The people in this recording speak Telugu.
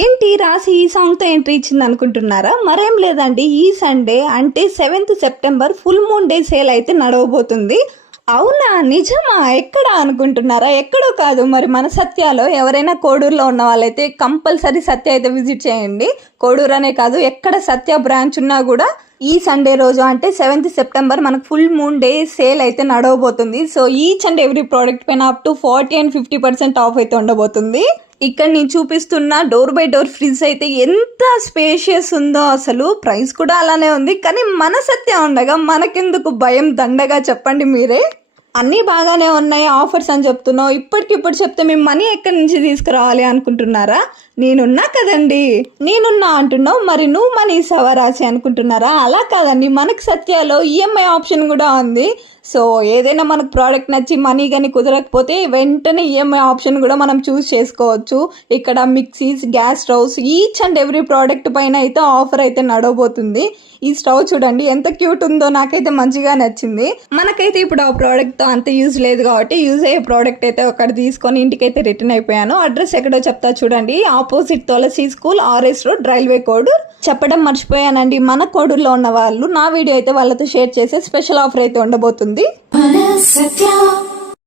ఏంటి రాసి ఈ సాంగ్తో ఎంట్రీ ఇచ్చింది అనుకుంటున్నారా? మరేం లేదండి, ఈ సండే అంటే 7th September full moon day sale అయితే నడవబోతుంది. అవునా, నిజమా? ఎక్కడ అనుకుంటున్నారా? ఎక్కడో కాదు, మరి మన సత్యాలో. ఎవరైనా కోడూరులో ఉన్న వాళ్ళైతే కంపల్సరీ సత్య అయితే విజిట్ చేయండి. కోడూరు అనే కాదు, ఎక్కడ సత్య బ్రాంచ్ ఉన్నా కూడా ఈ సండే రోజు అంటే 7th సెప్టెంబర్ మనకు ఫుల్ మూన్ డే సేల్ అయితే నడవబోతుంది. So each and every product పైన అప్ టు 40 and 50% ఆఫ్ అయితే ఉండబోతుంది. ఇక్కడ నేను చూపిస్తున్న డోర్ బై డోర్ ఫ్రిడ్జ్ అయితే ఎంత స్పేషియస్ ఉందో, అసలు ప్రైస్ కూడా అలానే ఉంది. కానీ మన సత్య ఉండగా మనకెందుకు భయం దండగా, చెప్పండి మీరే. అన్నీ బాగానే ఉన్నాయి, ఆఫర్స్ అని చెప్తున్నావు. ఇప్పటికిప్పుడు చెప్తే మేము మనీ ఎక్కడి నుంచి తీసుకురావాలి అనుకుంటున్నారా? నేనున్నా కదండి. నేనున్నా అంటున్నావు, మరి నువ్వు మనీ ఇస్తావా రాసి అనుకుంటున్నారా? అలా కాదండి, మనకు సత్యాలో ఈఎంఐ ఆప్షన్ కూడా ఉంది. సో ఏదైనా మనకు ప్రోడక్ట్ నచ్చి మనీ కానీ కుదరకపోతే వెంటనే ఈఎంఐ ఆప్షన్ కూడా మనం చూస్ చేసుకోవచ్చు. ఇక్కడ mixies, gas stoves, each and every product పైన అయితే ఆఫర్ అయితే నడవబోతుంది. ఈ స్టవ్ చూడండి ఎంత క్యూట్ ఉందో, నాకైతే మంచిగా నచ్చింది. మనకైతే ఇప్పుడు ఆ ప్రోడక్ట్తో అంత యూజ్ లేదు కాబట్టి యూజ్ అయ్యే ప్రోడక్ట్ అయితే ఒకటి తీసుకొని ఇంటికైతే రిటర్న్ అయిపోయాను. అడ్రస్ ఎక్కడో చెప్తా చూడండి, opposite Tulasi school, RS road, railway Kodur. చెప్పడం మర్చిపోయానండి, మన కోడూరులో ఉన్న వాళ్ళు నా వీడియో అయితే వాళ్ళతో షేర్ చేసే స్పెషల్ ఆఫర్ అయితే ఉండబోతుంది.